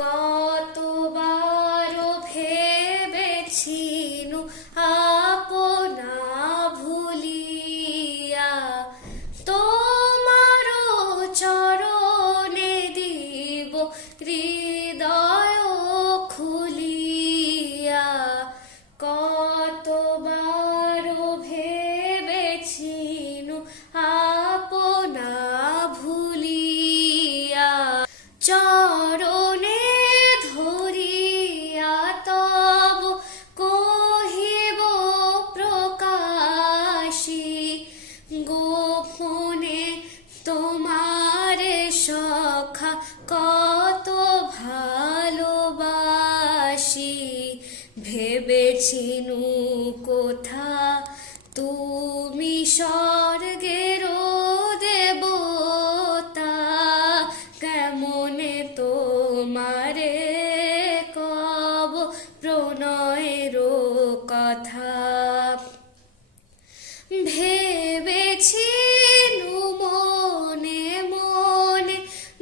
কতবার ভেবেছিনু আপনা ভুলিয়া, তোমার চরণে দিব হৃদয় খুলিয়া। কতবার ভেবেছিনু আপনা ভুলিয়া, চরণে ধরিয়া তব কহিব প্রকাশী, গোপনে তোমারে সখা কত ভালোবাসি। ভেবেছিনু কোথা তুমি স্বর্গের দেবতা, কেমনে তোমারে কব প্রণয়ের কথা। ভেবেছিনু মনে মনে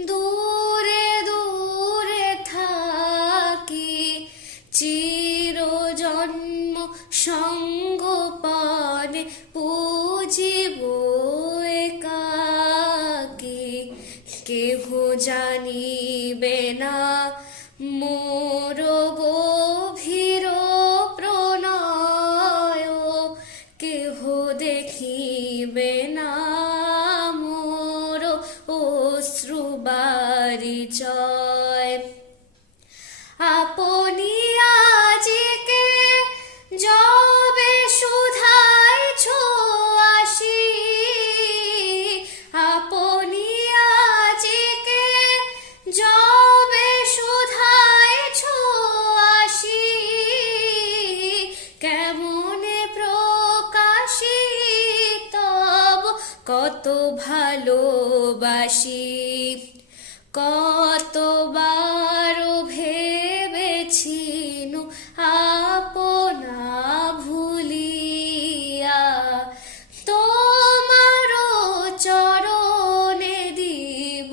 দূরে দূরে থাকি, চিরজন্ম সঙ্গপানে পুজিব একাকী। কেহ জানিবে না মোর গভীর প্রণয়, কেহ দেখিবে না মোর অশ্রুবারিচয়। আপনি আজিকে যবে শুধাইছ আসি, আপনি আজিকে যবে শুধাইছ আসি, কেমনে প্রকাশি তব কত ভালোবাসি। কতবার ভেবেছিনু আপনা ভুলিয়া, তোমার চরণে দিব